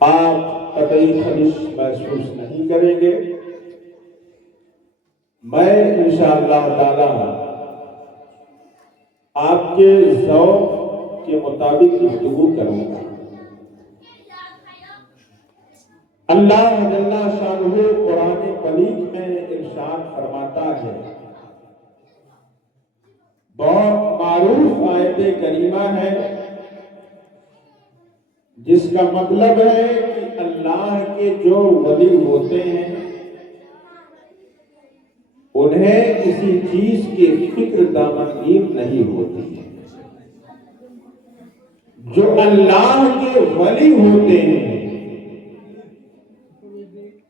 آپ قطعی خلش محسوس نہیں کریں گے۔ میں انشاءاللہ تعالی آپ کے ذوق کے مطابق گفتگو کروں گا۔ اللہ جل شانہ قرآن پاک میں ارشاد فرماتا ہے، بہت معروف آیت کریمہ ہے جس کا مطلب ہے کہ اللہ کے جو ولی ہوتے ہیں انہیں کسی چیز کی فکر دامنگیر نہیں ہوتی ہے۔ جو اللہ کے ولی ہوتے ہیں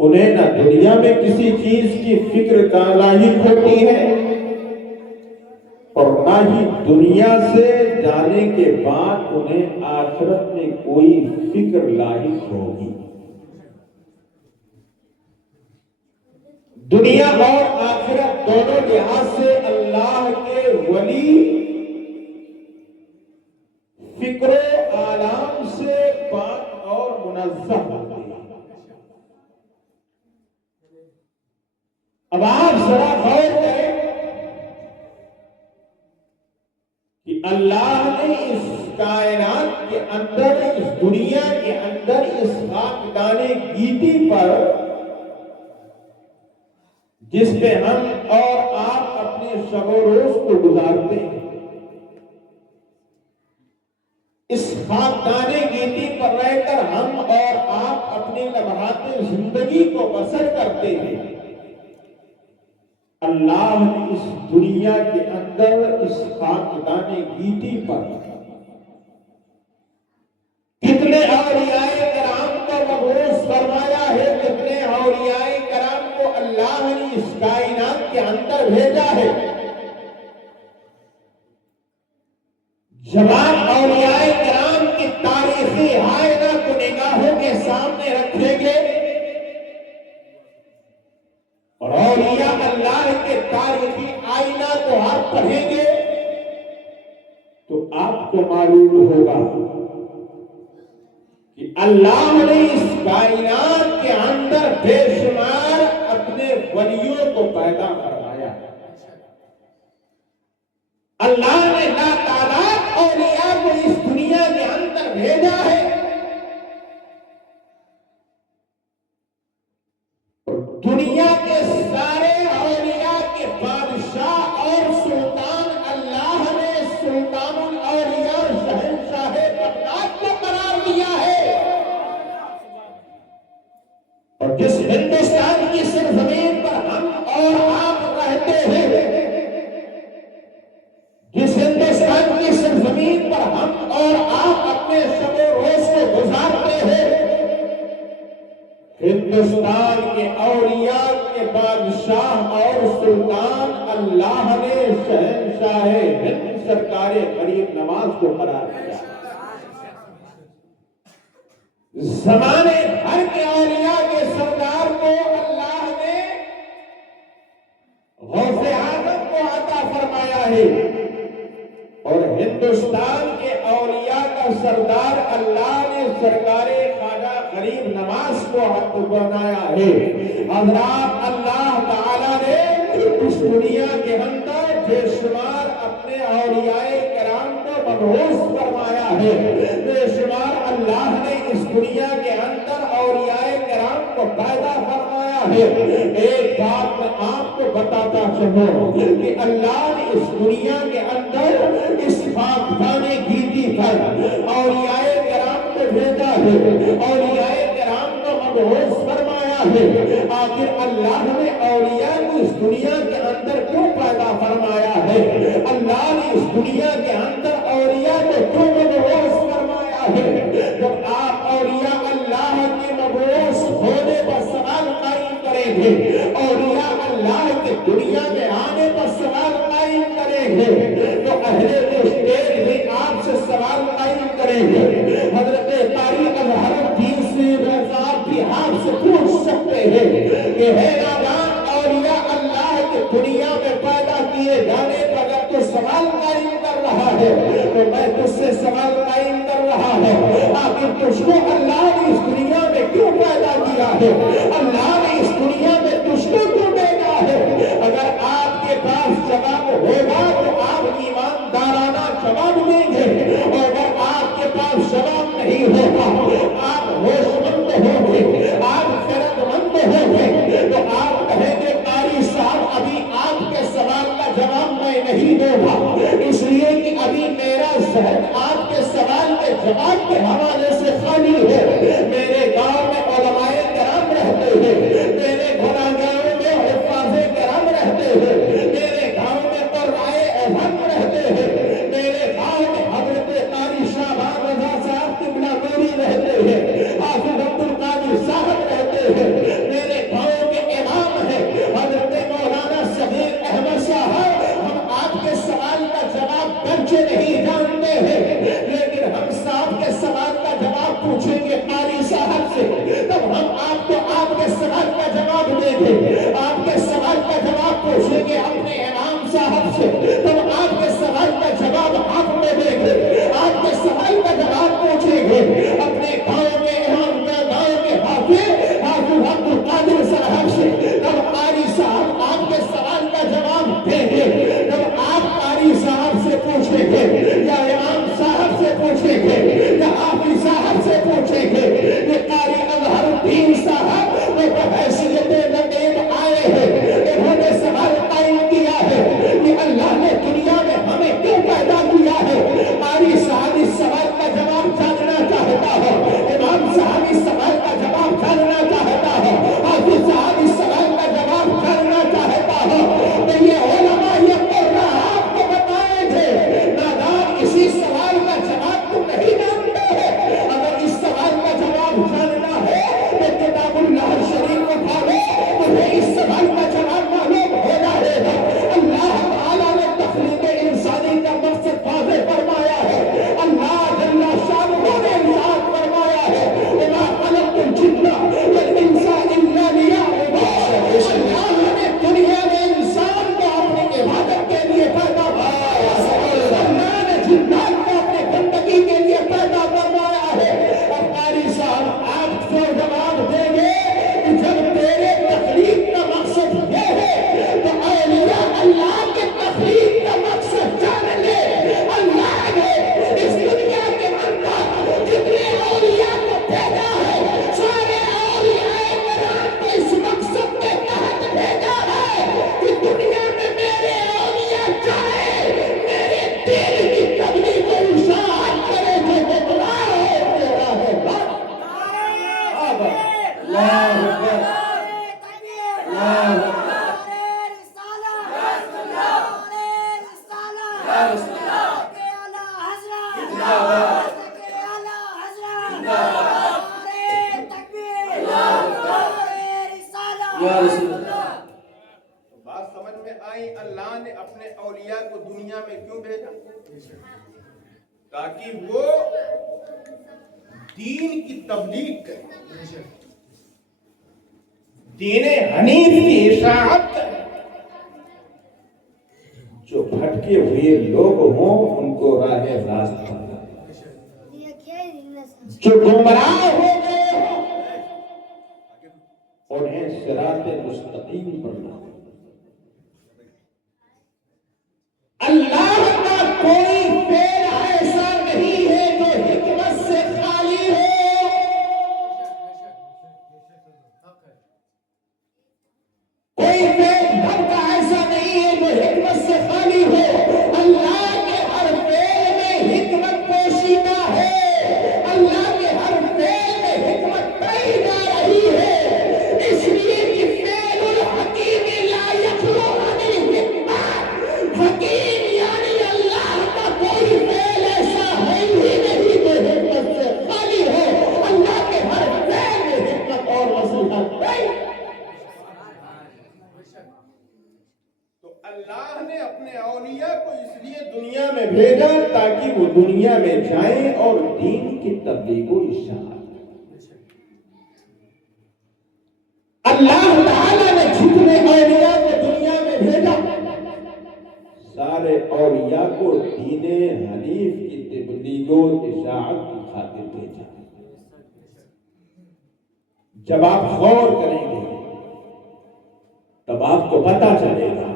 انہیں نہ دنیا میں کسی چیز کی فکر کا لاحق ہوتی ہے اور نہ ہی دنیا سے جانے کے بعد انہیں آخرت میں کوئی فکر لاحق ہوگی۔ دنیا اور آخرت دونوں لحاظ سے اللہ کے ولی فکر و آرام سے پاک اور منزہ ہوتے ہیں۔ اب آپ ذرا غور کریں کہ اللہ نے اس کائنات کے اندر، اس دنیا کے اندر، اس خاکدان گیتی پر جس پہ ہم اور آپ اپنے شب و روز کو گزارتے ہیں، اس خاکدان گیتی پر رہ کر ہم اور آپ اپنے لمحات زندگی کو بسر کرتے ہیں، اللہ نے اس دنیا کے اندر اس خاکدان گیتی پر کتنے اولیاء کرام کو مبعوث فرمایا ہے، کتنے اولیاء کرام کو اللہ نے اس کائنات کے اندر بھیجا ہے۔ جب آپ اولیاء کرام کی تاریخی آئینہ کو نگاہوں کے سامنے رکھیں گے اور اولیاء اللہ کے تاریخی آئینہ کو آپ پڑھیں گے تو آپ کو معلوم ہوگا کہ اللہ نے اس کائنات کے اندر بے شمار اپنے ولیوں کو پیدا فرمایا۔ اللہ نے لاتعداد اولیاء کو اس دنیا کے اندر بھیجا ہے اور دنیا کے سارے اولیاء کے بادشاہ اور سلطان اللہ نے سلطان الاولیاء شہنشاہ برکات کو قرار دیا ہے۔ اور جس ہندوستان کی سرزمین پر ہم اور آپ رہتے ہیں، جس ہندوستان کی سرزمین پر ہم اور آپ اپنے شب و روز کو گزارتے ہیں، ہندوستان کے اولیاء کے بادشاہ اور سلطان اللہ نے شہنشاہ ہند سرکار غریب نواز کو قرار دیا۔ زمانے بھر کے اولیاء کے سردار کو اللہ نے غوث اعظم کو عطا فرمایا ہے اور ہندوستان کے اولیاء کا سردار اللہ نے سرکار خواجہ غریب نواز کو حق بنایا ہے۔ حضرات، اللہ تعالیٰ نے اس دنیا کے اندر بے شمار اپنے اولیاء کرام کو مبعوث فرمایا ہے، بے شمار اللہ نے اس دنیا کے اندر اولیاء کرام کو پیدا فرمایا ہے۔ ایک بات میں آپ کو بتاتا چلوں کہ اللہ نے اس دنیا کے اندر اس خاکدان گیتی پر اولیاء کرام کو بھیجا ہے، اولیاء کرام کو مبعوث فرمایا ہے۔ آخر اللہ نے اولیاء کو اس دنیا کے اندر کیوں پیدا فرمایا ہے؟ اللہ نے اس دنیا کے اندر اولیاء کو کیوں مبعوث فرمایا ہے؟ جب آپ اولیاء اللہ کے مبعوث ہونے پر سوال قائم کریں گے، اولیاء اللہ کے دنیا میں آنے پر سوال قائم کریں گے، تو اہل اسٹیج بھی آپ سے سوال قائم کریں گے۔ حضرت قاری اظہر الدین صاحب بھی آپ سے پوچھ سکتے ہیں کہ ہے نادان اولیاء اللہ کے دنیا میں پیدا کیے جانے پر اگر تو سوال قائم کر رہا ہے تو میں تجھ سے سوال قائم کر رہا ہوں، آخر تجھ کو اللہ نے اس دنیا ہے؟ اللہ نے اس دنیا میں تجھ کو کیوں بھیجا ہے؟ اگر آپ کے پاس جواب ہوگا تو آپ ایماندارانہ جواب دیں گے، اور اگر آپ کے پاس جواب نہیں ہوگا، آپ ہوش مند ہوں گے، آپ خرد مند ہوں گے، تو آپ کہیں گے قاری صاحب ابھی آپ کے سوال کا جواب میں نہیں دوں گا، اس لیے کہ ابھی میرا ذہن آپ کے سوال کے جواب کے حوالے سے خالی ہے۔ میرے گاؤں میں علماء کرام رہتے ہیں، میرے گناہگاروں میں حفاظ کرام رہتے ہیں، میرے گاؤں میں قرائے اعظم رہتے ہیں، میرے گاؤں میں حضرت قاری شاہباز رضا صاحب قبلہ نوری رہتے ہیں، حافظ عبد القادر صاحب رہتے ہیں، میرے گاؤں کے امام ہیں حضرت مولانا صغیر احمد صاحب۔ ہم آپ کے سوال کا جواب گرچہ نہیں جانتے ہیں، لیکن ہم صاحب کے سوال کا جواب پوچھیں گے قاری صاحب سے، تب ہم آپ کو آپ کے سوال کا جواب دیں گے۔ آپ کے سوال کا جواب پوچھیں گے اپنے امام صاحب سے، تب آپ کے سوال کا جواب آپ میں دیں گے۔ آپ کے سوال کا جواب پوچھیں گے اپنے گاؤں کے امام کا، گاؤں کے حافظ عبد القادر صاحب سے، تب قاری صاحب آپ کے سوال کا جواب دیں گے۔ جب آپ قاری صاحب سے پوچھیں گے یا امام صاحب سے پوچھیں گے یا حافظ صاحب سے پوچھیں گے، یہ قاری اظہر الدین صاحب وہ بحیثیت نقیب آئے ہیں، انہوں نے سوال قائم کیا ہے کہ اللہ نے دنیا میں ہمیں کیوں پیدا کیا ہے؟ قاری صاحب اس سوال کا جواب جاننا چاہتا ہو، امام صاحب اس سوال کا جواب جاننا چاہتا ہو، حافظ صاحب اس سوال کا جواب جاننا چاہتا ہو، تو یہ علماء یہ قرآن آپ کو بتائیں گے۔ نادان اسی سوال کا جواب تم نہیں جانتے ہے، اگر اس سوال کا جواب جاننا ہے تو کتاب اللہ شریف اٹھا لو، تمہیں اس سوال کا جواب معلوم ہو جائے گا۔ اللہ تعالیٰ نے تخلیق انسانی کا مقصد واضح فرمایا ہے، اللہ جل شانہ نے ارشاد فرمایا ہے وما خلقت الجن والانس الا لیعبدون۔ اللہ نے دنیا میں انسان کو اپنی عبادت کے لیے پیدا فرمایا ہے، اللہ نے جنات کو اپنی بندگی کے لیے پیدا فرمایا ہے۔ اور قاری صاحب آپ کو جواب دیں گے کہ جب تیرے تخلیق کا مقصد یہ ہے تو اولیاء اللہ کے تخلیق کا مقصد جان لے۔ اللہ نے اس دنیا کے اندر جتنے اولیاء کو بھیجا ہے، سارے اولیاء کرام کو اس مقصد کے تحت بھیجا ہے کہ دنیا میں میرے اولیاء جائیں، میرے دین کی تبلیغ و اشاعت کرے، جو گمراہ ہے تیرا ہے بات۔ اللہ اکبر، اللہ اکبر۔ بات سمجھ میں آئی اللہ نے اپنے اولیاء کو دنیا میں کیوں بھیجا؟ تاکہ وہ دین کی تبلیغ کرے، دین حنیف کی اشاعت کرے، جو بھٹکے ہوئے لوگ ہوں ان کو راہ راست بتائے، جو گمراہ ہو گئے ہوں انہیں صراط مستقیم پر لاؤ۔ اللہ کا کوئی فعل ایسا نہیں ہے جو حکمت سے خالی ہو، کوئی فعل رب کا ایسا نہیں ہے جو حکمت سے خالی ہو۔ اللہ کے ہر فعل میں حکمت پوشیدہ ہے، اللہ کے ہر فعل میں حکمت پائی جا رہی ہے، اس لیے کہ فعل الحکیم لا یخلو عن الحکمت۔ حکیم یعنی اللہ کا کوئی فعل ایسا ہے ہی نہیں جو حکمت سے خالی ہو، اللہ کے ہر فعل میں حکمت اور وسیلت پائی۔ تو اللہ نے اپنے اولیاء کو اس لیے دنیا میں بھیجا تاکہ وہ دنیا میں جائیں اور دین کی تبلیغ و اشاعت۔ اللہ تعالیٰ نے جتنے اولیاء کو دنیا میں بھیجا سارے اولیاء کو دین حنیف کی تبلیغ و اشاعت کی خاطر بھیجا۔ جب آپ غور کریں گے تب آپ کو پتا چلے گا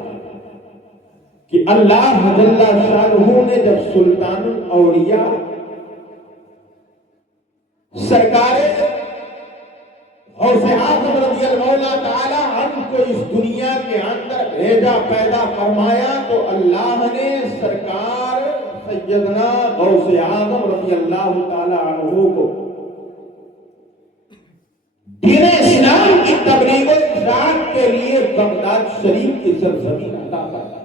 کہ اللہ جل شانہ نے جب سلطان الاولیاء سرکار غوث اعظم رضی اللہ تعالی عنہ کو اس دنیا کے اندر بھیجا، پیدا فرمایا، تو اللہ نے سرکار سیدنا غوث اعظم رضی اللہ تعالی عنہ کو دین اسلام کی تبلیغ و اشاعت کے لیے بغداد شریف کی سرزمین عطا فرمائی۔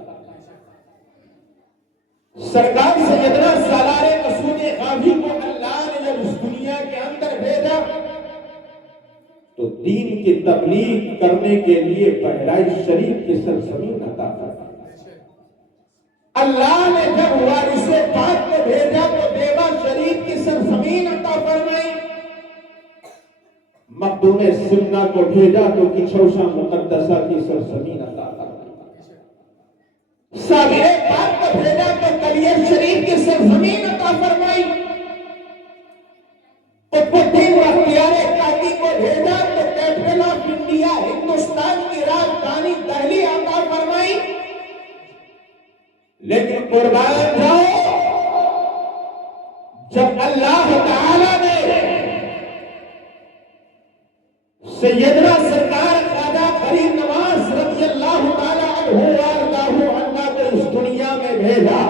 سرکار سیدنا سالار مسعود غازی کو اللہ نے جب اس دنیا کے اندر بھیجا تو دین کی تبلیغ کرنے کے لیے بہرائچ شریف کی سرزمین عطا فرمائی۔ اللہ نے جب وارث پاک کو بھیجا تو دیوا شریف کی سرزمین عطا فرمائی۔ مخدوم سمنا کو بھیجا تو کچھوشا مقدسہ کی سرزمین عطا فرمائی۔ صابر پاک کو بھیجا تو کلیہ شریف کی سرزمین عطا فرمائی۔ قطب الدین بختیار کاکی کو بھیجا تو کیپٹل آف انڈیا ہندوستان کی راجدھانی دہلی عطا فرمائی۔ لیکن قربان جاؤ، جب اللہ تعالی نے سیدنا سرکار خواجہ غریب نواز رضی اللہ تعالی عنہ وارضاہ عنہ کو اس دنیا میں بھیجا،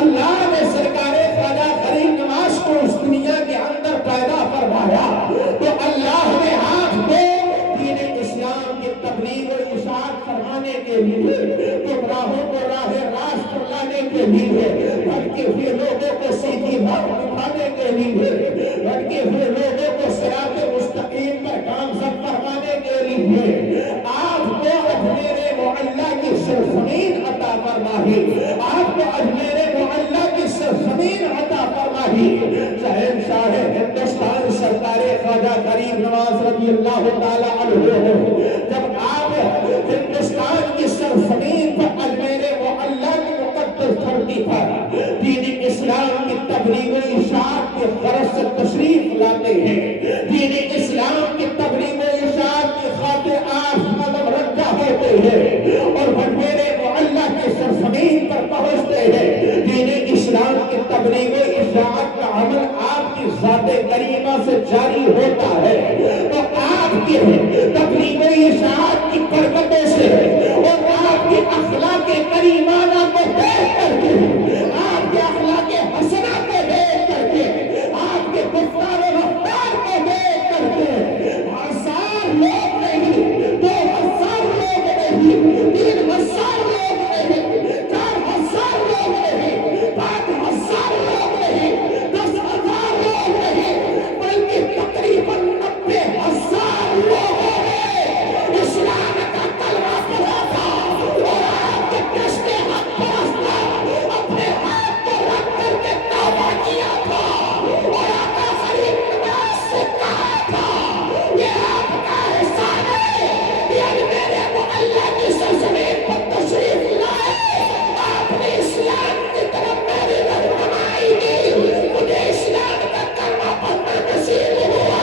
اللہ نے سرکار خواجہ غریب نواز کو اس دنیا کے اندر پیدا فرمایا، تو اللہ نے ہاتھ کو دین اسلام کی تبلیغ و اشاعت فرمانے کے لیے، گمراہوں کو راہ راست پر لانے کے لیے، بھٹکے ہوئے لوگوں کو سیدھی راہ دکھانے کے لیے، بھٹکے ہوئے لوگوں کو صراط مستقیم پر گامزن فرمانے کے لیے آپ کو اجمیر معلیٰ کی سرزمین عطا فرمائی، آپ کو اجمیر معلیٰ کی سرزمین عطا فرمائی۔ شہنشاہ ہندوستان سرکار خواجہ غریب نواز رضی اللہ تعالی عنہ جب آپ ہندوستان کی سرزمین پر اجمیر معلیٰ کی مقدس دھرتی پر دین اسلام کی تبلیغ و اشاعت کی غرض سے تشریف لاتے ہیں، دین اسلام کی تبلیغ و اشاعت کی خاطر آپ قدم رکھا ہوتے ہیں اور اجمیر معلیٰ کی سرزمین پر پہنچتے ہیں، دین اسلام کی تبلیغ و اشاعت کا عمل آپ کی ذات کریمہ سے جاری ہوتا ہے، تو آپ کی تبلیغ و اشاعت کی برکتوں سے اور آپ کی اخلاق کریمانہ کو دیکھ کر کے، آپ کے اخلاق حسنہ کو دیکھ کر کے، آپ کے گفتار و رفتار کو دیکھ کر کے 1000 لوگ نہیں، 2000 لوگ نہیں، 3000 لوگ نہیں، 4000 لوگ نہیں، 5000 لوگ نہیں، 10,000 لوگ نہیں، بلکہ تقریباً 90,000 لوگوں نے اسلام کا کلمہ پڑھا تھا اور آپ کے دشت حق پرستہ اپنے ہاتھ کو رکھ کر کے توبہ کیا تھا اور آقا غریب نواز سے کہا تھا یہ آپ کا احسان ہے کہ اجمیر معلیٰ کی سرزمین پر تشریف لائے، آپ نے اسلام کی طرف میری رہنمائی کی، مجھے اسلام کا کلمہ پڑھنا نصیب ہوا،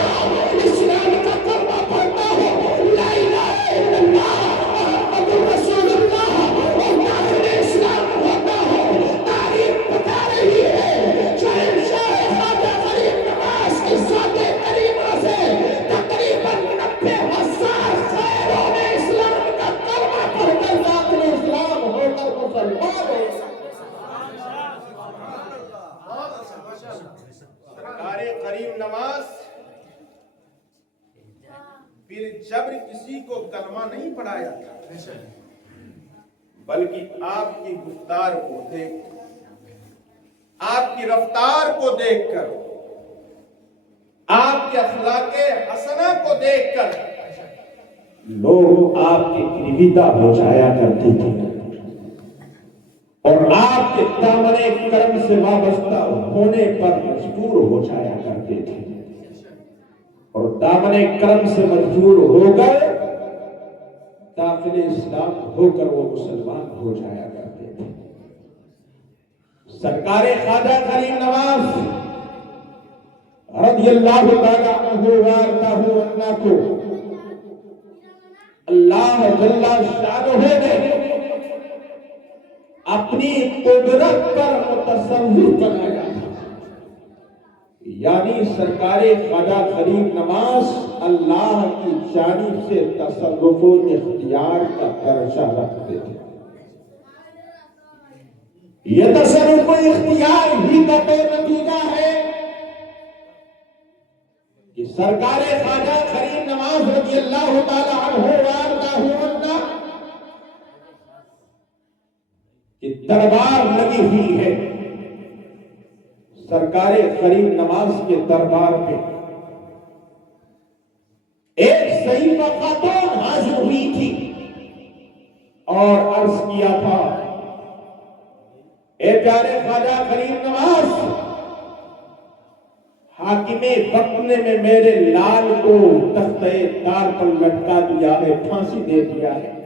اسلام کا کلمہ پڑھتا ہوں، لا الہ الا اللہ محمد رسول اللہ، اور داخل اسلام ہوتا ہوں، تاریخ بتا رہی ہے شہنشاہ خواجہ غریب نواز کی ذات کریمہ سے تقریباً 90,000 خیروں نے اسلام کا کلمہ پڑھ کر داخل اسلام ہو کر مسلمان ہو۔ سرکار غریب نواز پھر جبر کسی کو کلمہ نہیں پڑھایا تھا، بلکہ آپ کی گفتار کو دیکھ کر، آپ کی رفتار کو دیکھ کر، آپ کے اخلاق حسنہ کو دیکھ کر لوگ آپ کے گرویدہ ہو جایا کرتے تھے اور آپ کے دامن کرم سے وابستہ ہونے پر مجبور ہو جایا کرتے تھے اور دامن کرم سے مجبور ہو کر داخل اسلام ہو کر وہ مسلمان ہو جایا کرتے تھے۔ سرکار خواجہ غریب نواز رضی اللہ تعالی عنہ وارضاہ عنہ کو اللہ جل شانہ نے اپنی قدرت پر متصور بنایا، یعنی سرکار خواجہ غریب نواز اللہ کی جانب سے تصرف و اختیار کا درجہ رکھتے تھے۔ یہ تصرف و اختیار ہی کا تو نتیجہ ہے کہ سرکار خواجہ غریب نواز رضی اللہ تعالی عنہ وارضہ کہ دربار لگی ہوئی ہے۔ سرکار غریب نواز کے دربار میں ایک صحیفہ خاتون حاضر ہوئی تھی اور عرض کیا تھا، اے پیارے خواجہ غریب نواز، حاکم وقت نے میرے لال کو تختہ تار پر لٹکا دیا ہے، پھانسی دے دیا ہے۔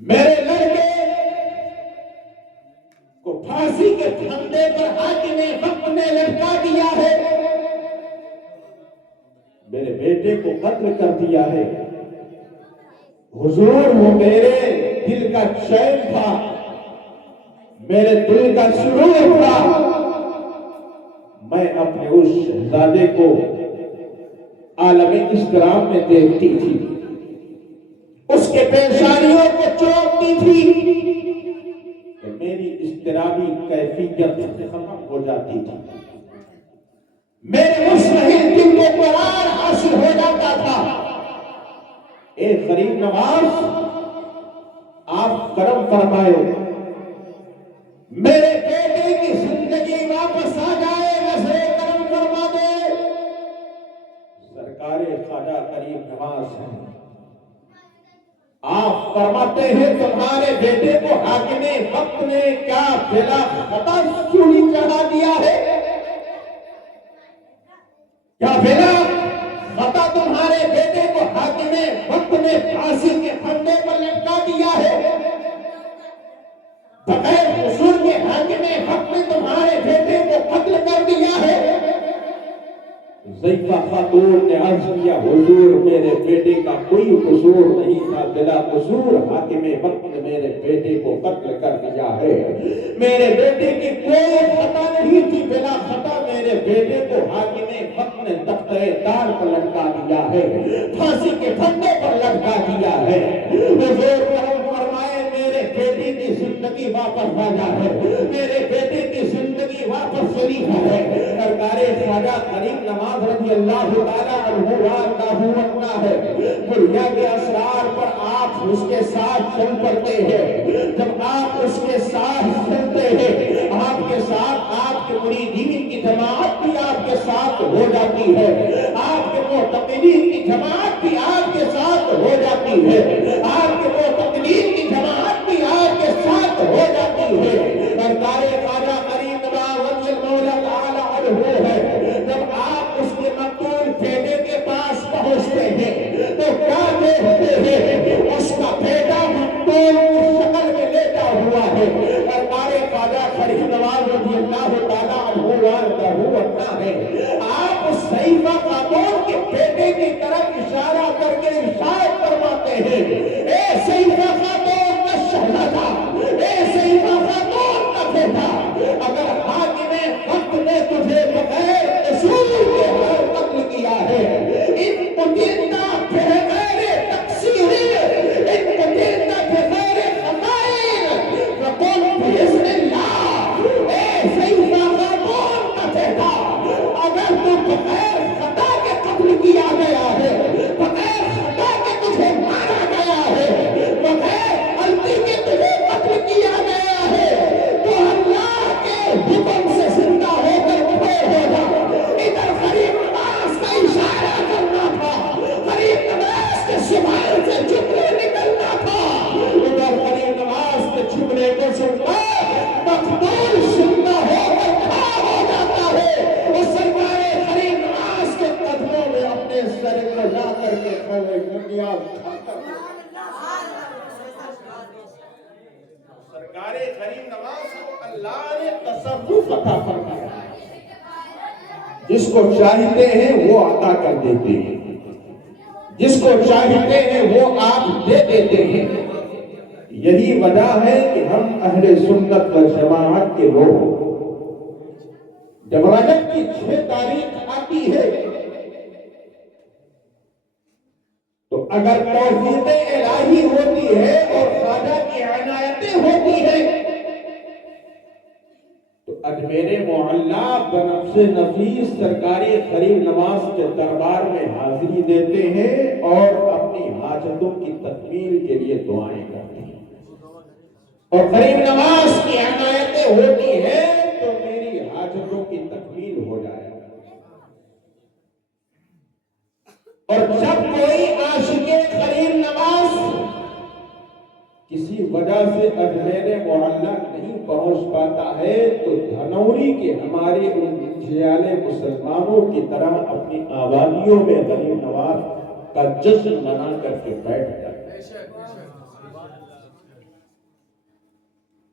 میرے لڑکے کو پھانسی کے پھندے پر حاکم وقت نے لٹکا دیا ہے، میرے بیٹے کو قتل کر دیا ہے۔ حضور، وہ میرے دل کا چین تھا، میرے دل کا سرور تھا، میں اپنے اس شہزادے کو عالم اضطراب میں دیکھتی تھی، اس کے پیشانیوں کو چومتی تھی تو میری اضطرابی کیفیت ختم ہو جاتی تھی، میرے مشتعل دل کو قرار حاصل ہو جاتا تھا۔ اے غریب نواز، آپ کرم فرمائے، میرے بیٹے کی زندگی واپس آ جائے، نظر کرم فرما دے۔ سرکار خواجہ غریب نواز ہیں، آپ فرماتے ہیں تمہارے بیٹے کو حاکم وقت نے کیا بلا خطا سولی چڑھا دیا ہے؟ کیا بلا خطا تمہارے بیٹے کو حاکم وقت نے پھانسی کے پھندے پر لٹکا دیا ہے؟ بغیر قصور کے حاکم وقت نے تمہارے بیٹے کو قتل کر دیا ہے؟ ضعیفہ خاتون نے عرض کیا، حضور، میرے بیٹے کا کوئی قصور نہیں تھا، بلا قصور حاکم وقت نے میرے بیٹے کو قتل کر دیا ہے۔ میرے بیٹے کی کوئی خطا نہیں تھی، بلا خطا میرے بیٹے کو حاکم وقت نے تختہ تار پر لٹکا دیا ہے، پھانسی کے پھندے پر لٹکا دیا ہے۔ حضور کرم فرمائے، میرے بیٹے کی زندگی واپس آ جائے، میرے بیٹے کی زندگی واپس چلی ہے۔ سرکار خواجہ غریب نواز رضی اللہ تعالیٰ عنہ وارضہ ہے، دنیا کے اسرار پر آپ اس کے ساتھ چل پڑتے ہیں۔ جب آپ اس کے ساتھ چلتے ہیں، آپ کے ساتھ آپ کے مریدین کی جماعت بھی آپ کے ساتھ ہو جاتی ہے، آپ کے معتقدین کی جماعت بھی آپ کے ساتھ ہو جاتی ہے، آپ کے معتقدین کی جماعت بھی آپ کے ساتھ ہو جاتی ہے۔ سرکار خواجہ غریب نواز رضی اللہ تعالیٰ عنہ ہے، جب آپ اس کے مقتول بیٹے کے پاس پہنچتے ہیں تو کیا دیکھتے ہیں؟ اس کا بیٹا مقتول کی شکل میں لیٹا ہوا ہے۔ سرکار خواجہ غریب نواز رضی اللہ تعالیٰ عنہ وارضہ ہے، آپ اس ضعیفہ خاتون کے بیٹے کی طرف اشارہ کر کے ارشاد فرماتے ہیں، اے ضعیفہ خاتون کا شہزادہ، اے ضعیفہ خاتون کا بیٹا، اگر حاکم وقت نے تجھے بغیر قصور کے قتل کیا ہے، ان قتلنا بغیر تقصیر، ان قتلنا بغیر خطائر، فقل بإذن اللہ۔ اے ضعیفہ خاتون کا بیٹا، اگر تو بغیر خطا کے قتل کیا گیا ہے، بغیر خطا کے تجھے مارا گیا ہے، بغیر غلطی کے تجھے قتل کیا گیا ہے، تو اللہ کے حکم سے زندہ ہو کر کھڑے ہو جا۔ ادھر غریب نواز کا اشارہ کرنا تھا، غریب نواز کے شمال سے جملے نکلنا تھا، ادھر غریب نواز کے جملے کو سن کر مقتول زندہ ہو کر کھڑا ہو جاتا ہے۔ اس سرکار غریب نواز کے قدموں میں اپنے سر کو لا کر کے کھڑے دنیا سرکار غریب نواز کو اللہ نے تصرف عطا فرمایا، جس کو چاہتے ہیں وہ عطا کر دیتے ہیں۔ جس کو چاہتے ہیں وہ آپ دے دیتے ہیں۔ یہی وجہ ہے کہ ہم اہل سنت و جماعت کے لوگ جب رجب کی 6 تاریخ آتی ہے تو اگر توفیق الہی ہوتی ہے اور خواجہ کی عنایتیں ہوتی ہے تو اجمیر معلیٰ بنفس نفیس سرکاری قریب نواز کے دربار میں حاضری دیتے ہیں اور اپنی حاجتوں کی تکمیل کے لیے دعائیں کرتے ہیں، اور قریب نواز کی عنایتیں ہوتی ہیں تو میری حاجتوں کی تکمیل ہو جائے گا۔ اور جب کوئی عاشق قریب نواز کسی وجہ سے اجمیر معلیٰ نہیں پہنچ پاتا ہے تو دھنوری کے ہمارے ان جھیالے مسلمانوں کی طرح اپنی آبادیوں میں غریب نواز کا جشن منا کر کے بیٹھ جاتا ہے۔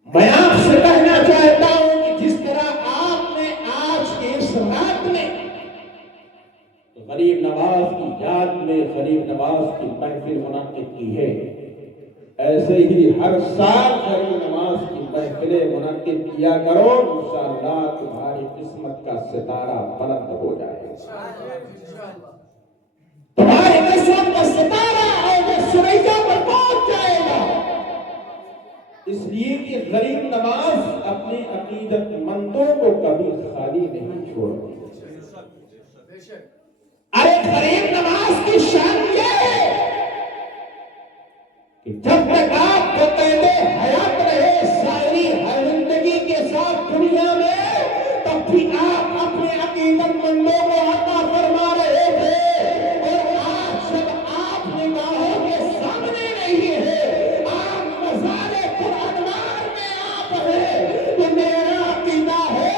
میں آپ سے کہنا چاہتا ہوں کہ جس طرح آپ نے آج کے اس رات میں غریب نواز کی یاد میں غریب نواز کی محفل منعقد کی ہے، ایسے ہی ہر سال غریب نواز کی محفلیں منعقد کیا کرو، انشاءاللہ تمہاری قسمت کا ستارہ بلند ہو جائے گا، تمہاری قسمت کا ستارہ اور سریا پر پہنچ جائے گا۔ اس لیے کہ غریب نواز اپنی عقیدت مندوں کو کبھی خالی نہیں چھوڑتی۔ ارے غریب نواز کی شان یہ ہے کہ جب تک آپ کو قید حیات رہے ساری زندگی کے ساتھ دنیا میں، تب بھی آپ اپنے عقیدت مندوں کو عطا فرما رہے تھے، اور آج جب آپ نگاہوں کے سامنے نہیں ہے، آپ مزار پرانوار میں آپ ہیں، تو میرا عقیدہ ہے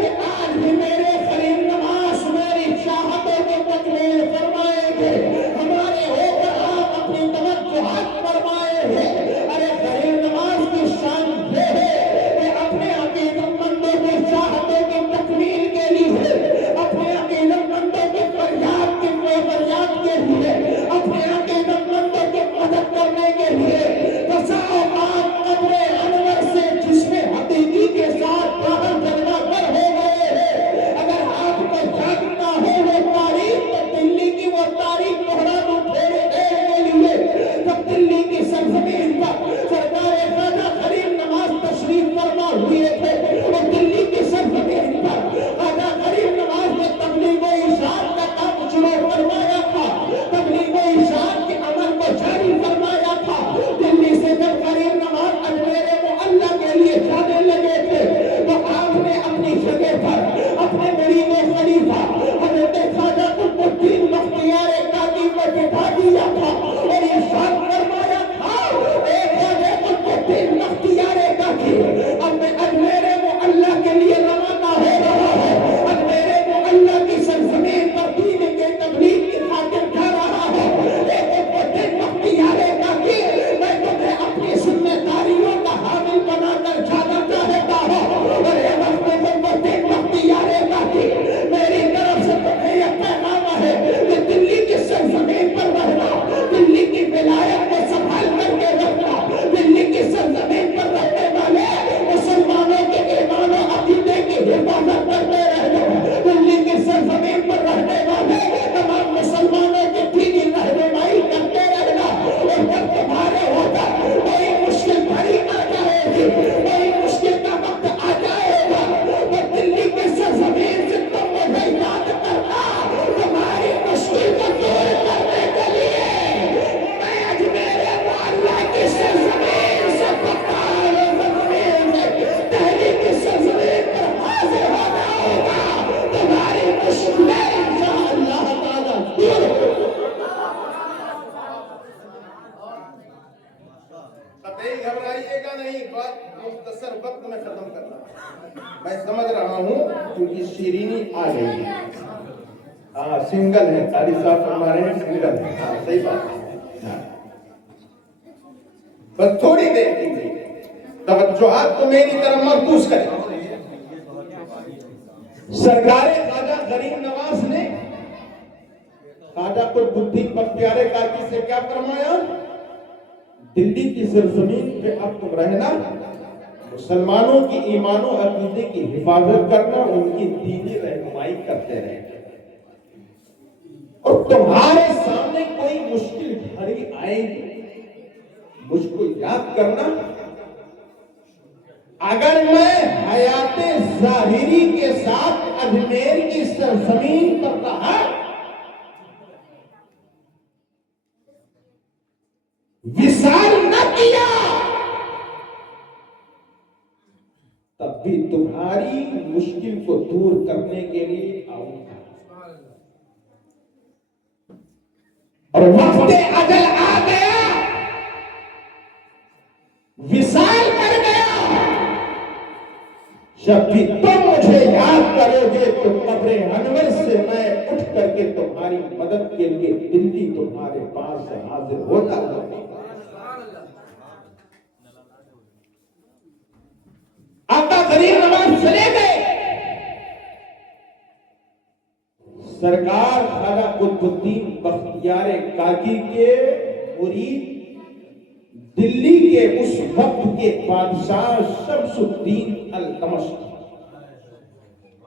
کہ آج بھی میرے غریب نواز میری چاہتوں کو تکمیل فرمائیں گے، ہمارے اوپر آپ اپنی توجہات فرمائے ہیں۔ ارے غریب نواز کی شان یہ ہے کہ اپنے عقیدت مندوں کی چاہتوں کی تکمیل کے لیے، اپنے عقیدت مندوں کی فریاد کے لیے، اپنے عقیدت مندوں کی مدد کرنے کے لیے بسا اوقات قبر انور سے جسم حقیقی کے ساتھ باہر جلوہ گر ہو گئے ہیں۔ اگر آپ کو جاننا ہو وہ تاریخ تو دلی کی وہ تاریخ دوہرا دو تھوڑے دیر کے لیے، جب دلی کی سرزمین پر سرکار خواجہ غریب نواز تشریف فرما ہوئے تھے، اور دلی کی سرزمین پر خواجہ غریب نواز نے تبلیغ و ارشاد کا کام شروع فرمایا تھا، تبلیغ و ارشاد کے عمل کو جاری فرمایا تھا۔ دلی سے جب غریب نواز اجمیر معلیٰ کے لیے جانے لگے تھے تو آپ نے اپنی جگہ پر اپنے مرید و خلیفہ حضرت خواجہ قطب الدین بختیار کاکی کو بٹھا دیا تھا، اور ارشاد فرمایا تھا، اے خواجہ قطب الدین بختیار کاکی، اب میں اجمیر معلیٰ کے لیے روانہ ہو رہا ہوں، اجمیر معلیٰ کی سرزمین پر دین کے تبلیغ کی خاطر جا رہا ہوں۔ اے قطب الدین بختیار کاکی، میں تمہیں اپنی ذمہ داریوں کا حامل بنا کر جانا چاہتا ہوں، اور اے وقت قطب الدین بختیار کاکی، میری طرف سے تمہیں یہ پیغام ہے کہ دلی کی سرزمین پر رہنا، دلی کی ولایت کو سنبھال کر کے رکھنا، دلی کی سرزمین پر رہنے والے مسلمانوں کے ایمان و عقیدے کی حفاظت کرتے رہنا، دلی کی سرزمین پر رہنے والے تمام مسلمانوں کی دینی رہنمائی کرتے رہنا، اور جب تمہارے ہوتا کوئی مشکل بھری آ جائے گی، کوئی مشکل کا وقت آ جائے گا، تو دلی کی سرزمین سے تم مجھے یاد کرنا، تمہاری مشکل کو دور کرنے کے لیے میں اجمیر معلیٰ کی سرزمین سے بطال زمین سے دہلی کی سرزمین پر حاضر ہو جاؤں گا، تمہاری مشکلیں انشاءاللہ تعالیٰ دور ہوگی۔ قطعی گھبرائیے گا نہیں، بات مختصر وقت میں ختم کرنا میں سمجھ رہا ہوں، کیونکہ شیرینی آ گئی ہے۔ ہاں سنگل ہے، قاری صاحب فرما رہے ہیں سنگل ہے، ہاں صحیح بات ہے، بس تھوڑی دیر کے لیے توجہات کو میری طرف مرکوز کریں۔ سرکار خواجہ غریب نواز نے خواجہ قطب الدین بختیار کاکی سے کیا فرمایا؟ دلی کی سرزمین پہ اب تم رہنا، مسلمانوں کی ایمان و عقیدے کی حفاظت کرنا، ان کی دینی رہنمائی کرتے رہنا، اور تمہارے سامنے کوئی مشکل گھڑی آئے گی مجھ کو یاد کرنا، اگر میں حیات ظاہری کے ساتھ اجمیر کی سرزمین پر رہا، وصال نہ کیا، تب بھی تمہاری مشکل کو دور کرنے کے لیے آؤں گا، اور وقت اجل آ گیا، وصال کر گیا، جب بھی تم مجھے یاد کرو گے تو قبر انور سے میں اٹھ کر کے تمہاری مدد کے لیے دلی تمہارے پاس حاضر ہوتا ہوں۔ آقا غریب نواز چلے گئے، سرکار خواجہ قطب الدین بختیار کاکی کے مرید دلی کے اس وقت کے بادشاہ شمس الدین التمش،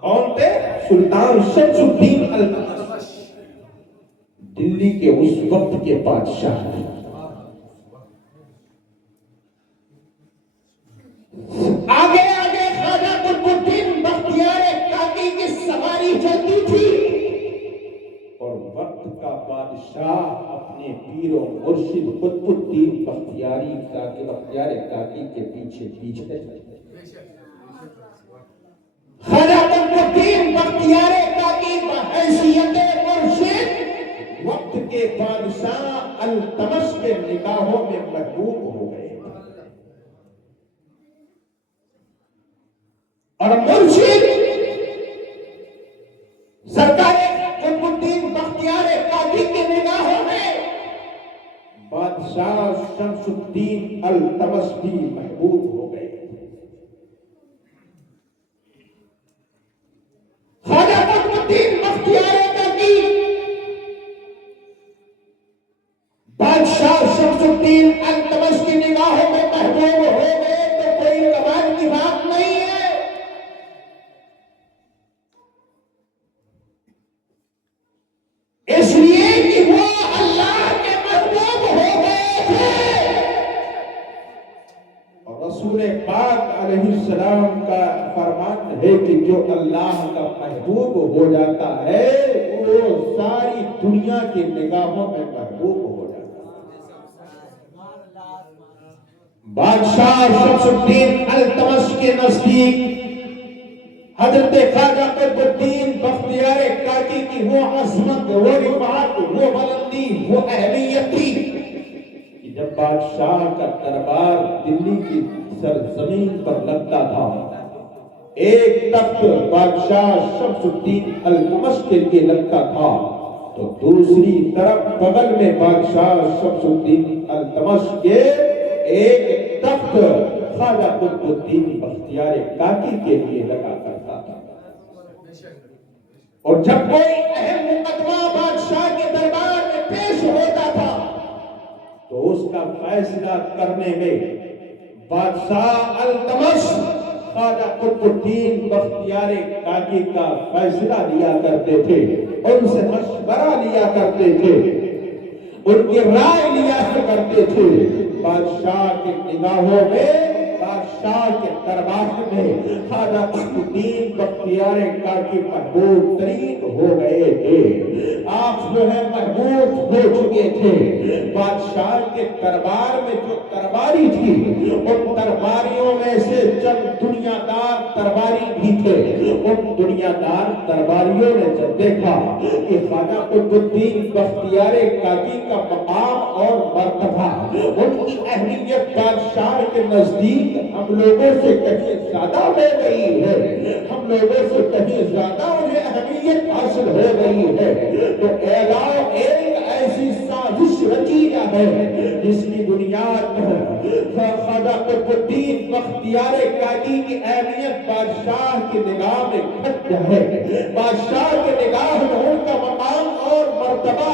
کون تھے؟ سلطان شمس الدین التمش، دلی کے اس وقت کے بادشاہ۔ آگے آگے خواجہ قطب الدین بختیار کاکی کی سواری چلتی تھی، اور وقت کا بادشاہ اپنے پیر و مرشد قطب الدین بختیار کاکی کے پیچھے پیچھے خواجہ قطب الدین بختیار کاکی بحیثیت مرشد وقت کے بادشاہ التمش کے نگاہوں میں محبوب ہو گئے، اور مرشد سرکار قطب الدین بختیار کاکی کے نگاہوں میں بادشاہ شمس الدین التمش بھی محبوب ہو گئے۔ خواجہ قطب الدین بختیار کاکی بادشاہ شمس الدین التمش کی نگاہوں میں محبوب ہو گئے تو کوئی کمال کی بات نہیں ہے، اس لیے کہ وہ اللہ کے محبوب ہو گئے تھے، اور رسول پاک علیہ السلام کا فرمان ہے کہ جو اللہ کا محبوب ہو جاتا ہے وہ ساری دنیا کی نگاہوں میں محبوب ہو جاتا ہے۔ بادشاہ شمس الدین التمش کے نزدیک حضرت خواجہ قطب الدین بختیار کاکی کی وہ عظمت، وہ رفعت، وہ بلندی، وہ اہمیت تھی کہ جب بادشاہ کا دربار دلی کی سرزمین پر لگتا تھا، ایک تخت بادشاہ شمس الدین التمش کے لیے لگتا تھا تو دوسری طرف بغل میں بادشاہ شمس الدین التمش کے ایک تخت خواجہ قطب الدین بختیار کاکی کے لیے لگا کرتا تھا، اور جب کوئی اہم مقدمہ بادشاہ کے دربار میں پیش ہوتا تھا تو اس کا فیصلہ کرنے میں بادشاہ التمش خواجہ قطب الدین بختیار کاکی کا فیصلہ لیا کرتے تھے، ان سے مشورہ لیا کرتے تھے، ان کی رائے لیا کرتے تھے۔ بادشاہ کی نگاہوں میں، بادشاہ کے دربار میں خواجہ قطب الدین بختیار کاکی محبوب ترین ہو گئے تھے، آپ جو ہے محبوب ہو چکے تھے۔ بادشاہ کے دربار میں جو درباری تھی ان درباریوں میں سے چند دنیا دار درباری بھی تھے، ان دنیا دار درباریوں نے جب دیکھا کہ خواجہ قطب الدین بختیار کاکی کا مقام اور مرتبہ، ان کی اہمیت بادشاہ کے نزدیک ہم لوگوں سے کہیں زیادہ ہو گئی ہے، ہم لوگوں سے کہیں زیادہ انہیں اہمیت حاصل ہو گئی ہے، تو اعلان ایک ایسی سازش رچی ہے جس کی بنیاد خواجہ قطب الدین بختیار کاکی کی اہمیت بادشاہ کی نگاہ میں گھٹ جائے، بادشاہ کی نگاہ میں ان کا مقام اور مرتبہ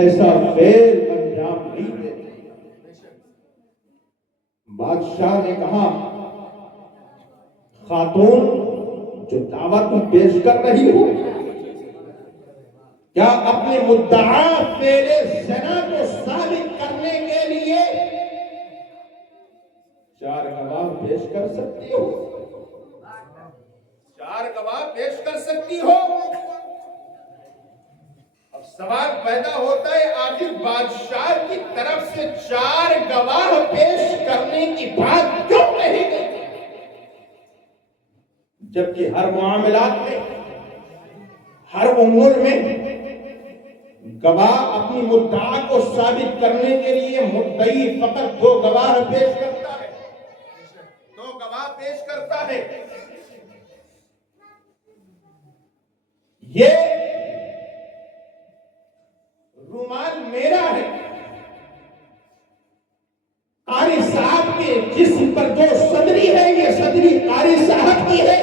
ایسا فعل انجام نہیں دیتے۔ بادشاہ نے کہا خاتون جو دعویٰ تم پیش کر رہی ہو کیا اپنے مدعا فعل زنا کو ثابت کرنے کے لیے 4 گواہ پیش کر سکتی ہو؟ 4 گواہ پیش کر سکتی ہو؟ اب سوال پیدا ہوتا ہے آخر بادشاہ کی طرف سے 4 گواہ پیش کرنے کی بات کیوں کہی گئی؟ جبکہ ہر معاملات میں ہر امور میں گواہ اپنی مدعا کو ثابت کرنے کے لیے مدعی فقط 2 گواہ پیش کرتا ہے، 2 گواہ پیش کرتا ہے۔ یہ رومال میرا ہے، قاری صاحب کے جسم پر جو صدری ہے یہ صدری قاری صاحب کی ہے۔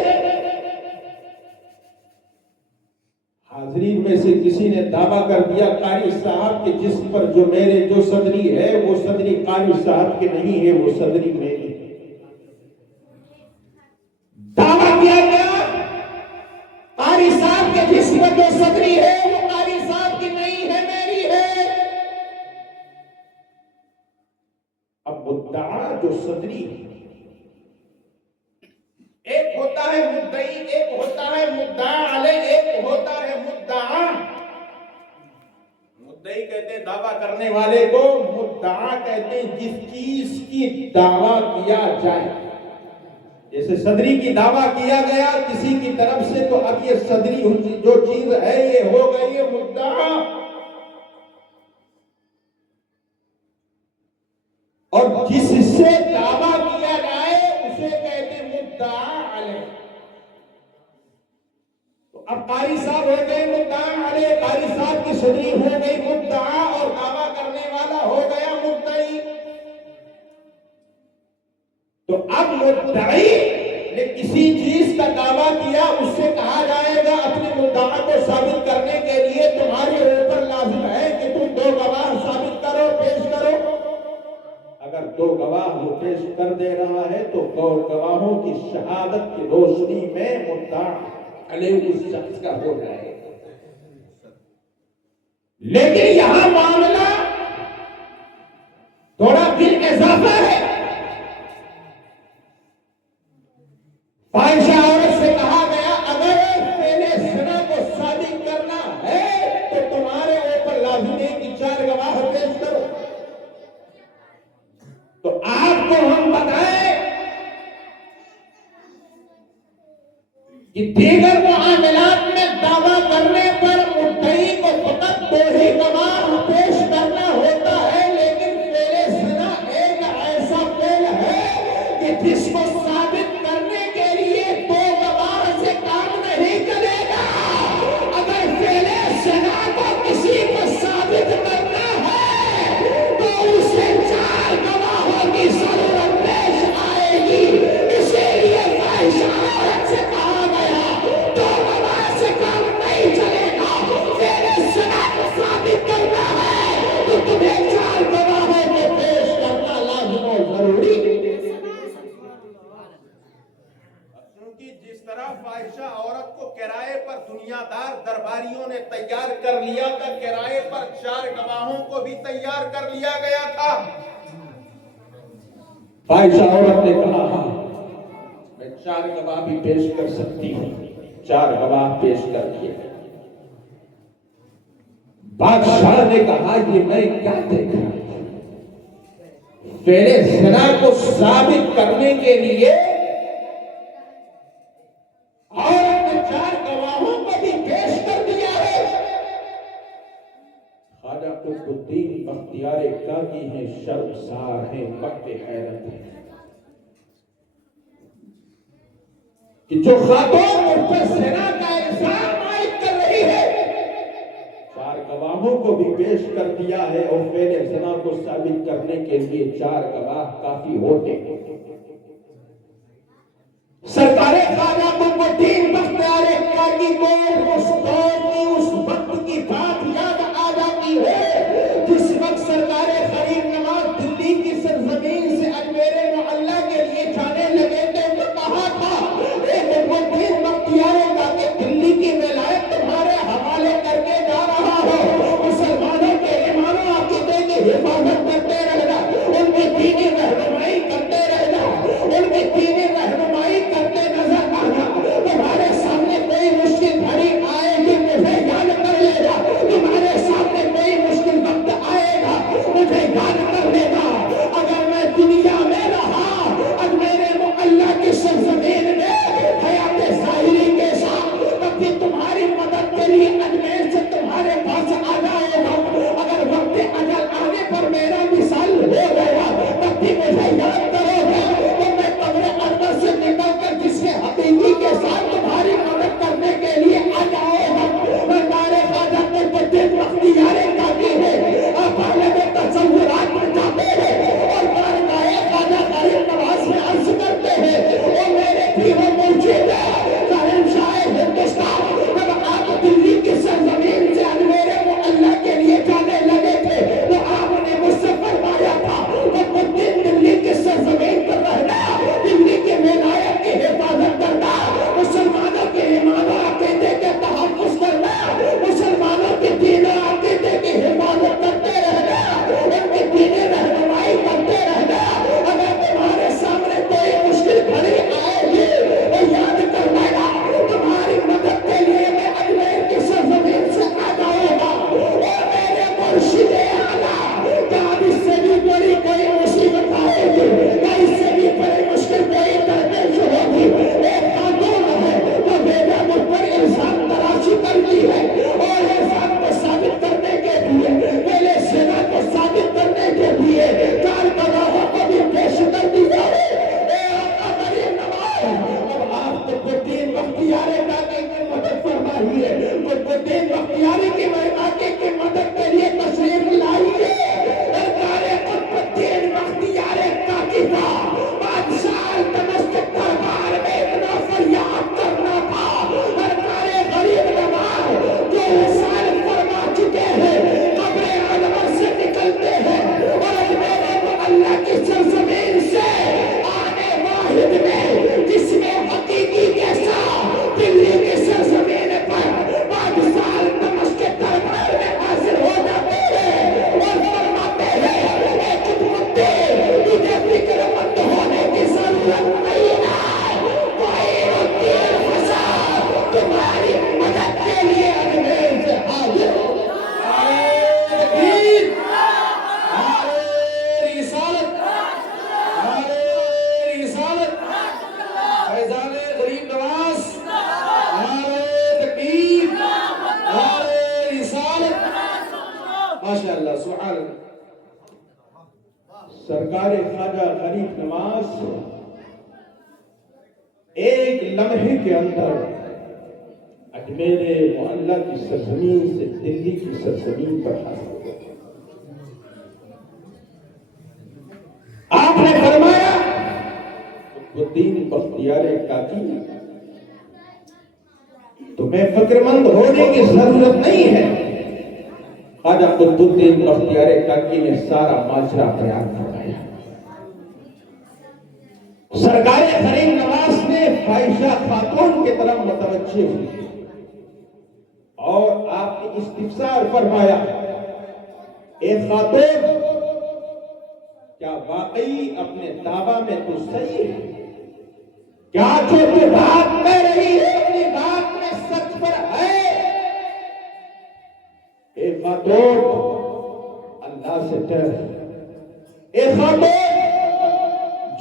حاضرین میں سے کسی نے دعویٰ کر دیا قاری صاحب کے جسم پر جو میرے جو صدری ہے وہ صدری قاری صاحب کے نہیں ہے، وہ صدری میری ہے۔ دعویٰ کیا گیا قاری صاحب کے جسم پر جو صدری ہے وہ قاری صاحب کی نہیں ہے، میری ہے۔ اب مدعا جو صدری ہے، ایک ہوتا ہے مدعی، ایک ہوتا ہے مدعا علیہ، ایک ہوتا ہے مدعا۔ مدعی کہتے ہیں دعویٰ کرنے والے کو، مدعا کہتے ہیں جس چیز کی دعویٰ کیا جائے۔ جیسے صدری کی دعویٰ کیا گیا کسی کی طرف سے تو اب یہ صدری جو چیز ہے یہ ہو گئی ہے مدعا، اور جس سے دعویٰ کیا جائے اسے کہتے ہیں مدعا علیہ۔ تو اب قاری صاحب ہو گئے مدعا علیہ، قاری صاحب کی صدری ہو گئی مدعا، اور دعویٰ کرنے والا ہو گیا مدعی۔ تو اب مدعی نے کسی چیز کا دعویٰ کیا، اس سے کہا جائے گا اپنے مدعا کو ثابت کرنے کے لیے تمہارے اوپر لازم ہے کہ تم 2 گواہ ثابت کرو، پیش کرو۔ اگر 2 گواہ وہ پیش کر دے رہا ہے تو گواہوں کی شہادت کی روشنی میں مدعا علیہ اس شخص کا ہو جائے گا۔ لیکن یہاں معاملہ تھوڑا دل اضافہ ہے۔ فاحشہ عورت سے کہا گیا اگر فعل زنا کو ثابت کرنا ہے تو تمہارے اوپر لازم ہے کہ 4 گواہ پیش کرو۔ تو آپ کو ہم بتائیں کہ دیگر معاملات میں دعویٰ کرنے پر مدعی کو فقط 2 ہی گواہ پیش کرنا ہوتا ہے، لیکن فعل زنا ایک ایسا فعل ہے کہ جس کو ثابت کرنے کے لیے 2 گواہ سے کام نہیں چلے گا۔ اگر فعل زنا کو کسی کو ثابت کرنا ہے تو اسے 4 گواہوں کی ضرورت پیش آئے گی۔ اسی لیے فاحشہ عورت سے کہا گیا 2 گواہ سے کام نہیں چلے گا، فعل زنا کو ثابت کرنا ہے تو تمہیں 4 گواہوں کو پیش کرنا لازم و ضروری۔ کیونکہ جس طرح فاحشہ عورت کو کرائے پر دنیا دار درباریوں نے تیار کر لیا تھا، کرائے پر 4 گواہوں کو بھی تیار کر لیا گیا تھا۔ فاحشہ عورت نے کہا ہاں میں 4 گواہ بھی پیش کر سکتی ہوں، 4 گواہ پیش کر دیے۔ بادشاہ نے کہا یہ میں کیا دیکھ رہا ہوں، فعل زنا کو ثابت کرنے کے لیے عورت نے 4 گواہوں کو بھی پیش کر دیا ہے۔ خواجہ قطب الدین بختیار کاکی ہیں، شرمسار ہیں، وقت حیرت ہے کہ جو خاتون مجھ پر زنا کا الزام عائد کر رہی ہے 4 گواہوں کو بھی پیش کر دیا ہے، اور فعل زنا کو ثابت کرنے کے لیے 4 گواہ کافی ہوتے ہیں۔ سرکار خواجہ قطب الدین بختیار کاکی کو اس دور کی اس وقت کی بات یاد آ جاتی ہے سرکار خواجہ غریب نواز ایک لمحے کے اندر اجمیر معلیٰ کی سرزمین سے دلی کی سرزمین پر حاضر ہوئے۔ آپ نے فرمایا قطب الدین بختیار کاکی تمہیں فکر مند ہونے کی ضرورت نہیں ہے۔ خواجہ قطب الدین بختیار کاکی نے سارا ماجرا بیان فرمایا۔ سرکار غریب نواز نے فائشہ خاتون کی طرف متوجہ ہوئی اور آپ نے استفسار فرمایا، اے خاتون کیا واقعی اپنے دعویٰ میں تو صحیح ہے؟ کیا جو تو بات کہہ رہی ہے اپنی بات میں سچ پر ہے؟ اے خاتون اللہ سے ڈر، اے خاتون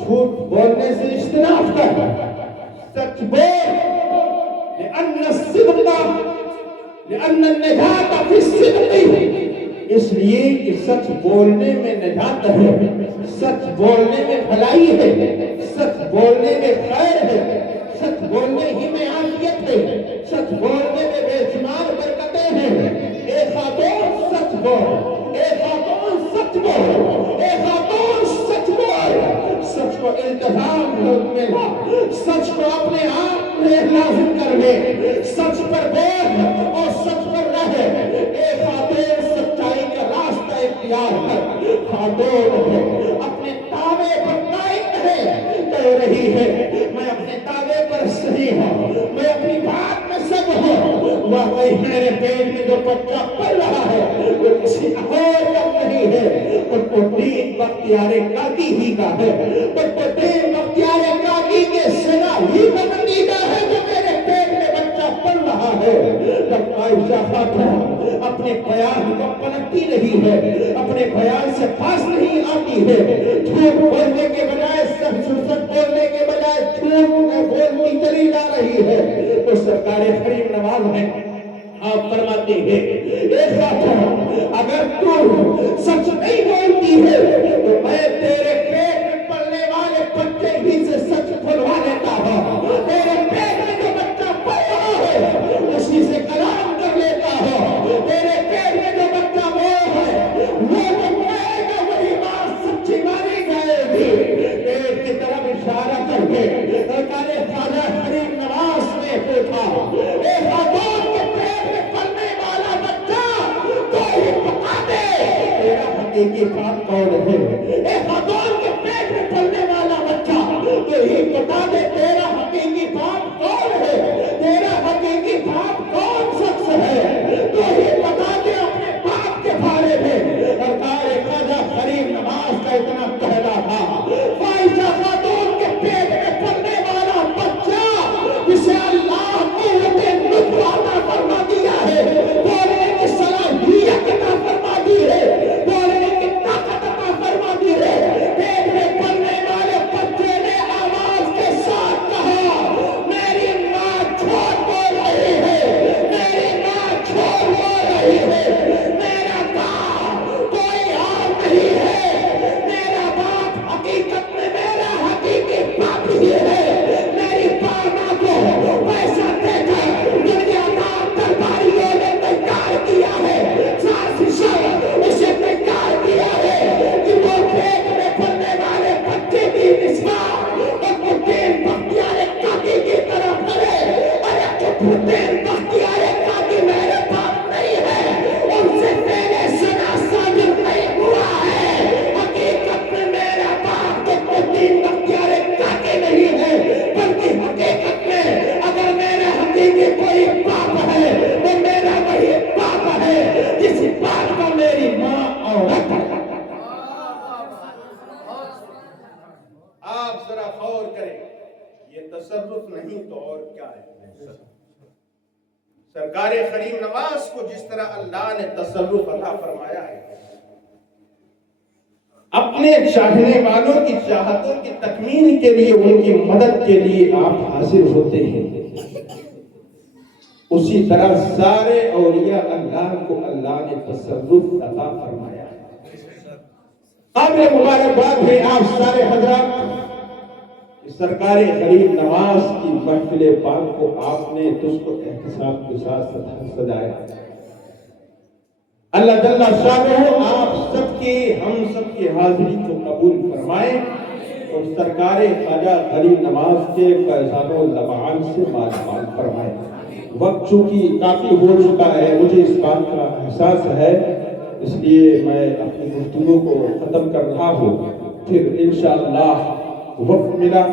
جھوٹ بولنے سے اجتناب کر، سچ بول، لأن الصدق لأن النجاة فی الصدق، اس لیے کہ سچ بولنے میں نجات ہے، سچ بولنے میں بھلائی ہے، سچ بولنے میں خیر ہے، سچ بولنے ہی میں عافیت ہے، سچ بولنے میں بے شمار برکتیں ہیں۔ اے خاتون سچ بول، اے خاتون سچ بول، اے خاتون سچ بول، سچ کو التزام میں لا، سچ کو اپنے آپ میں لازم کر لے، سچ پر بول اور سچ پر رہے۔ اے خاتون سچائی کا راستہ اختیار کر، خاتون اپنے دعوے پر قائم ہے، کہہ رہی ہے میں اپنے دعوے پر صحیح ہوں، میں اپنی بات میں سب ہوں، واقعی میرے پیٹ میں جو بچہ پل رہا ہے وہ کسی اور کا نہیں ہے، قطب الدین بختیار کاکی ہی کا ہے، قطب الدین بختیار کاکی کے سنا ہی کا نتیجہ ہے جو میرے پیٹ میں بچہ پل رہا ہے۔ جب عائشہ خاتون اپنے بیان کو پلٹتی نہیں ہے، اپنے بیان سے پاس نہیں آتی ہے، جھوٹ بولنے کے بجائے سچ بولنے کے بجائے جھوٹ بولتی چلی جا رہی ہے، تو سرکار غریب نواز ہے آپ فرماتے ہیں اے خاتون اگر تو سچ نہیں بولتی ہے تو میں تیرے پیٹ میں پلنے والے بچے ہی سے سچ کھلوا لیتا ہوں، تیرے پیٹ میں جو بچہ پل رہا ہے اسی سے کلام کر لیتا ہوں، تیرے پیٹ میں جو بچہ وہ ہے وہ جو کہے گا وہی بات سچی مانی جائے گی۔ پیٹ کی طرف اشارہ کر کے سرکار خواجہ غریب نواز نے پوچھا، اے خاتون کے پیٹ میں پلنے والا بچہ تو ہی بتا دے تیرا حقیقی باپ کون ہے؟ اے خاتون کے پیٹ میں پلنے والا بچہ تو ہی بتا دے تیرا حقیقی باپ کون ہے، تیرا حقیقی باپ کون شخص ہے، تو ہی بتا دے اپنے باپ کے بارے میں۔ سرکار خواجہ غریب نواز کا اتنا کہنا تھا، فائشہ خاتون کے پیٹ میں پلنے والا بچہ جسے اللہ قوت نطق عطا فرما دیا ہے، بولنے کی صلاحیت عطا فرما دی ہے، بولنے کی طاقت عطا فرما دی ہے، پیٹ میں پلنے والے بچے نے آواز کے ساتھ کہا میری ماں جھوٹ بول رہی ہے، میری ماں جھوٹ بول رہی ہے، میرا باپ کوئی اور نہیں ہے، میرا باپ حقیقت میں میرا حقیقی باپ ہی ہے، میری ماں کو پیسہ دے کر دنیا دار درباریوں نے تیار کیا ہے، سازشوں اسے تیار کیا ہے کہ وہ پیٹ میں پلنے والے بچے کی نسبت قطب الدین بختیار کاکی کی طرف کرے۔ ارے قطب الدین بختیار کاکی میرے باپ نہیں ہے، ان سے میرے سنا ثابت نہیں ہوا ہے، حقیقت میں میرا باپ قطب الدین بختیار کاکی نہیں ہے، بلکہ حقیقت میں اگر میرا حقیقی کوئی باپ ہے تو میرا وہی باپ ہے جس باپ کو میری ماں عورت ہے۔ آپ ذرا غور کریں، یہ تصرف نہیں تو اور کیا ہے؟ سرکار غریب نواز کو جس طرح اللہ نے تصرف عطا فرمایا ہے، اپنے چاہنے والوں کی چاہتوں کی تکمیل کے لیے ان کی مدد کے لیے آپ حاضر ہوتے ہیں، اسی طرح سارے اولیاء اللہ کو اللہ نے تصرف عطا فرمایا ہے۔ قابل مبارکباد ہے آپ سارے حضرات، سرکار غریب نواز کی محفل پاک کو آپ نے تجھ کو احتساب کے ساتھ سجایا۔ اللہ جل شانہ آپ سب کی ہم سب کی حاضری کو قبول فرمائے اور سرکار خواجہ غریب نواز کے فیضان و لمعان سے مال فرمائے۔ وقت چونکہ کافی ہو چکا ہے، مجھے اس بات کا احساس ہے، اس لیے میں اپنی گفتگو کو ختم کر رہا ہوں۔ پھر انشاءاللہ وقت ملا،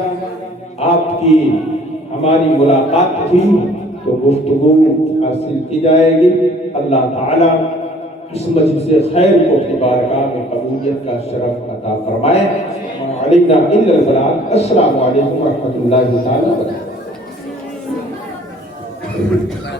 آپ کی ہماری ملاقات ہوئی تو گفتگو حاصل کی جائے گی۔ اللہ تعالی اس مجلس خیر کو اپنی بارگاہ میں قبولیت کا شرف عطا فرمائے۔ وعلینا الا البلاغ۔ السلام علیکم ورحمۃ اللہ تعالی وبرکاتہ۔